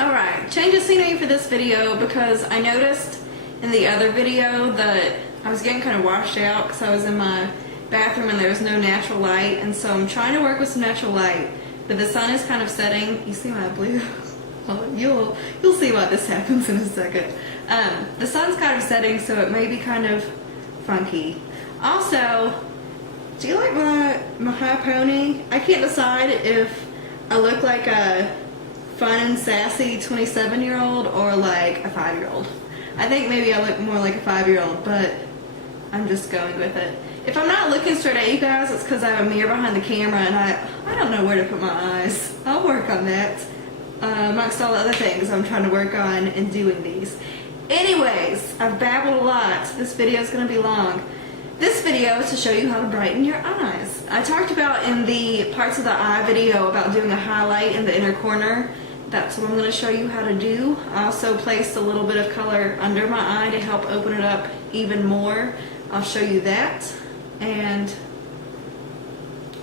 Alright, change of scenery for this video because I noticed in the other video that I was getting kind of washed out because I was in my bathroom and there was no natural light, and so I'm trying to work with some natural light, but the sun is kind of setting. You see my blue? Well, you'll see why this happens in a second. The sun's kind of setting, so it may be kind of funky. Also, do you like my high pony? I can't decide if I look like a fun and sassy 27-year-old or like a 5-year-old. I think maybe I look more like a 5-year-old, but I'm just going with it. If I'm not looking straight at you guys, it's because I have a mirror behind the camera and I don't know where to put my eyes. I'll work on that. Amongst all the other things I'm trying to work on in doing these. Anyways, I've babbled a lot. This video is going to be long. This video is to show you how to brighten your eyes. I talked about in the parts of the eye video about doing a highlight in the inner corner. That's what I'm going to show you how to do. I also placed a little bit of color under my eye to help open it up even more. I'll show you that. And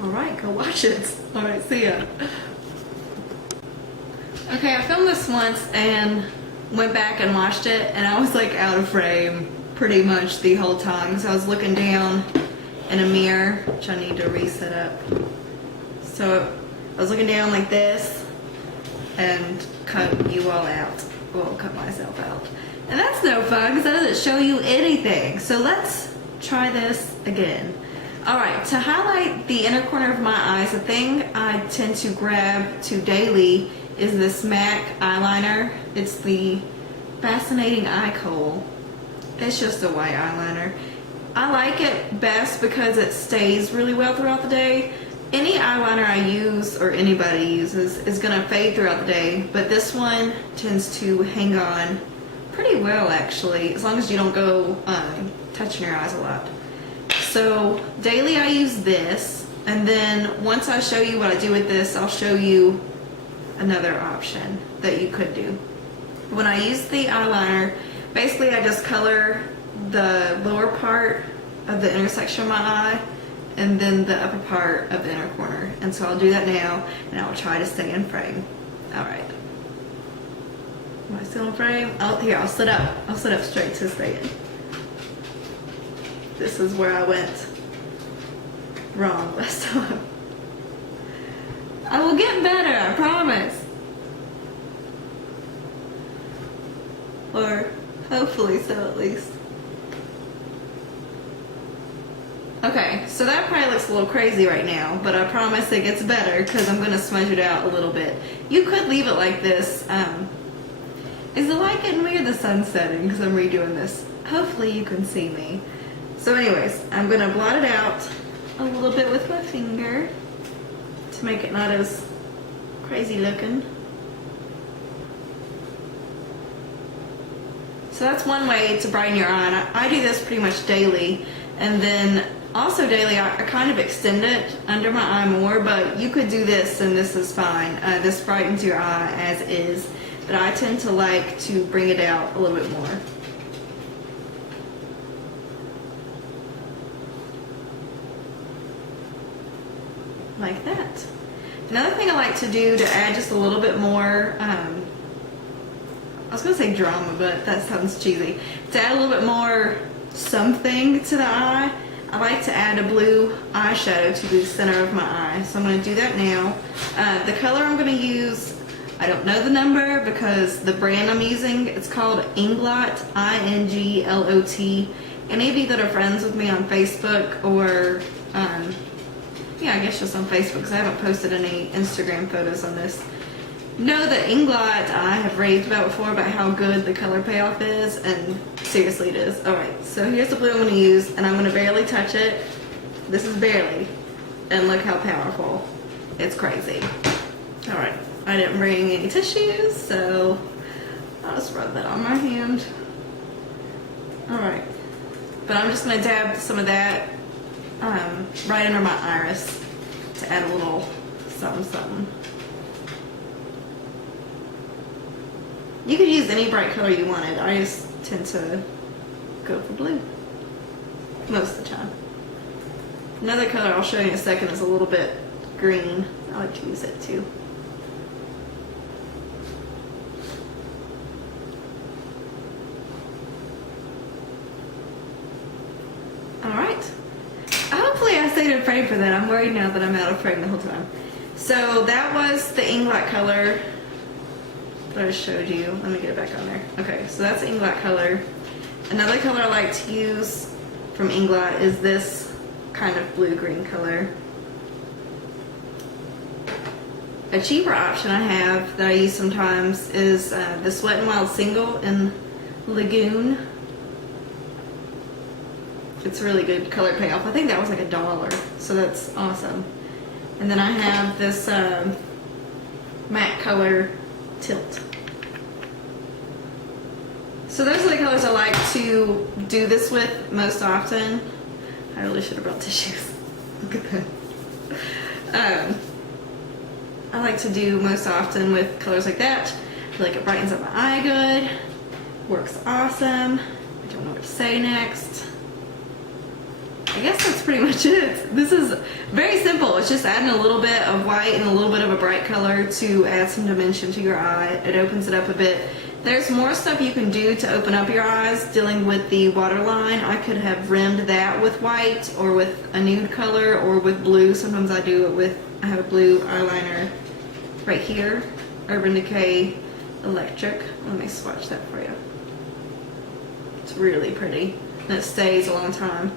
alright, go watch it. Alright, see ya. Okay, I filmed this once and went back and watched it, and I was like out of frame pretty much the whole time because I was looking down in a mirror, which I need to reset up. So I was looking down like this and cut you all out. Well, cut myself out. And that's no fun because that doesn't show you anything. So let's try this again. Alright, to highlight the inner corner of my eyes, the thing I tend to grab to daily is this MAC eyeliner. It's the Fascinating Eye Khol. It's just a white eyeliner. I like it best because it stays really well throughout the day. Any eyeliner I use, or anybody uses, is going to fade throughout the day, but this one tends to hang on pretty well actually, as long as you don't go touching your eyes a lot. So daily I use this, and then once I show you what I do with this, I'll show you another option that you could do. When I use the eyeliner, basically I just color the lower part of the intersection of my eye and then the upper part of the inner corner. And so I'll do that now, and I'll try to stay in frame. Alright. Am I still in frame? Oh, here, I'll sit up. I'll sit up straight to stay in. This is where I went wrong last time. I will get better, I promise. Or hopefully so, at least. Okay, so that probably looks a little crazy right now, but I promise it gets better because I'm going to smudge it out a little bit. You could leave it like this. Is the light getting weird? The sun's setting because I'm redoing this. Hopefully you can see me. So anyways, I'm going to blot it out a little bit with my finger to make it not as crazy looking. So that's one way to brighten your eye, and I do this pretty much daily. And then also daily I kind of extend it under my eye more, but you could do this and this is fine. This brightens your eye as is, but I tend to like to bring it out a little bit more. Like that. Another thing I like to do to add just a little bit more, I was going to say drama, but that sounds cheesy. To add a little bit more something to the eye, I like to add a blue eyeshadow to the center of my eye. So I'm going to do that now. The color I'm going to use, I don't know the number because the brand I'm using, it's called INGLOT, I-N-G-L-O-T. Any of you that are friends with me on Facebook or yeah, I guess just on Facebook because I haven't posted any Instagram photos on this, know that INGLOT I have raved about before about how good the color payoff is, and seriously it is. Alright, so here's the blue I'm going to use, and I'm going to barely touch it. This is barely, and look how powerful. It's crazy. Alright, I didn't bring any tissues, so I'll just rub that on my hand. Alright, but I'm just going to dab some of that right under my iris to add a little something something. You could use any bright color you wanted. I just tend to go for blue most of the time. Another color I'll show you in a second is a little bit green. I like to use it too. stayed in frame for that. I'm worried now that I'm out of frame the whole time. So that was the INGLOT color that I showed you. Let me get it back on there. Okay, so that's the INGLOT color. Another color I like to use from INGLOT is this kind of blue-green color. A cheaper option I have that I use sometimes is this Wet n Wild Single in Lagoon. It's a really good color payoff. I think that was like $1, so that's awesome. And then I have this matte color Tilt. So those are the colors I like to do this with most often. I really should have brought tissues. Look at that. I like to do most often with colors like that. I feel like it brightens up my eye good. Works awesome. I don't know what to say next. I guess that's pretty much it. This is very simple. It's just adding a little bit of white and a little bit of a bright color to add some dimension to your eye. It opens it up a bit. There's more stuff you can do to open up your eyes dealing with the waterline. I could have rimmed that with white or with a nude color or with blue. Sometimes I do it with, I have a blue eyeliner right here. Urban Decay Electric. Let me swatch that for you. It's really pretty and it stays a long time.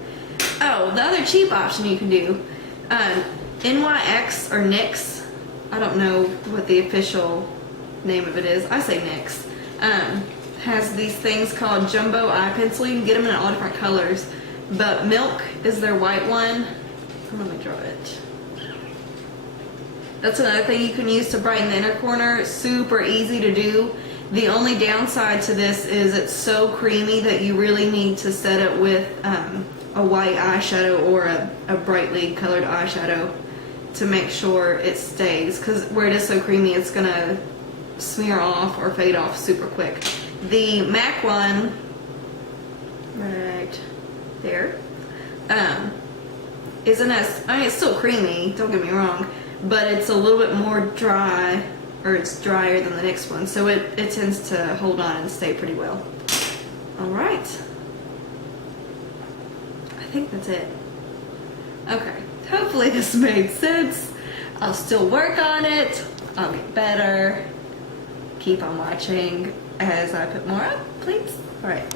Oh, the other cheap option you can do, NYX or NYX, I don't know what the official name of it is, I say NYX, has these things called Jumbo Eye Pencil. You can get them in all different colors, but Milk is their white one. Let me draw it. That's another thing you can use to brighten the inner corner. Super easy to do. The only downside to this is it's so creamy that you really need to set it with a white eyeshadow or a brightly colored eyeshadow to make sure it stays, because where it is so creamy it's gonna smear off or fade off super quick. The MAC one right there isn't as, I mean, it's still creamy, don't get me wrong, but it's a little bit more dry, or it's drier than the next one, so it tends to hold on and stay pretty well. Alright, I think that's it. Okay, hopefully this made sense. I'll still work on it, I'll get better. Keep on watching as I put more up, please. Alright.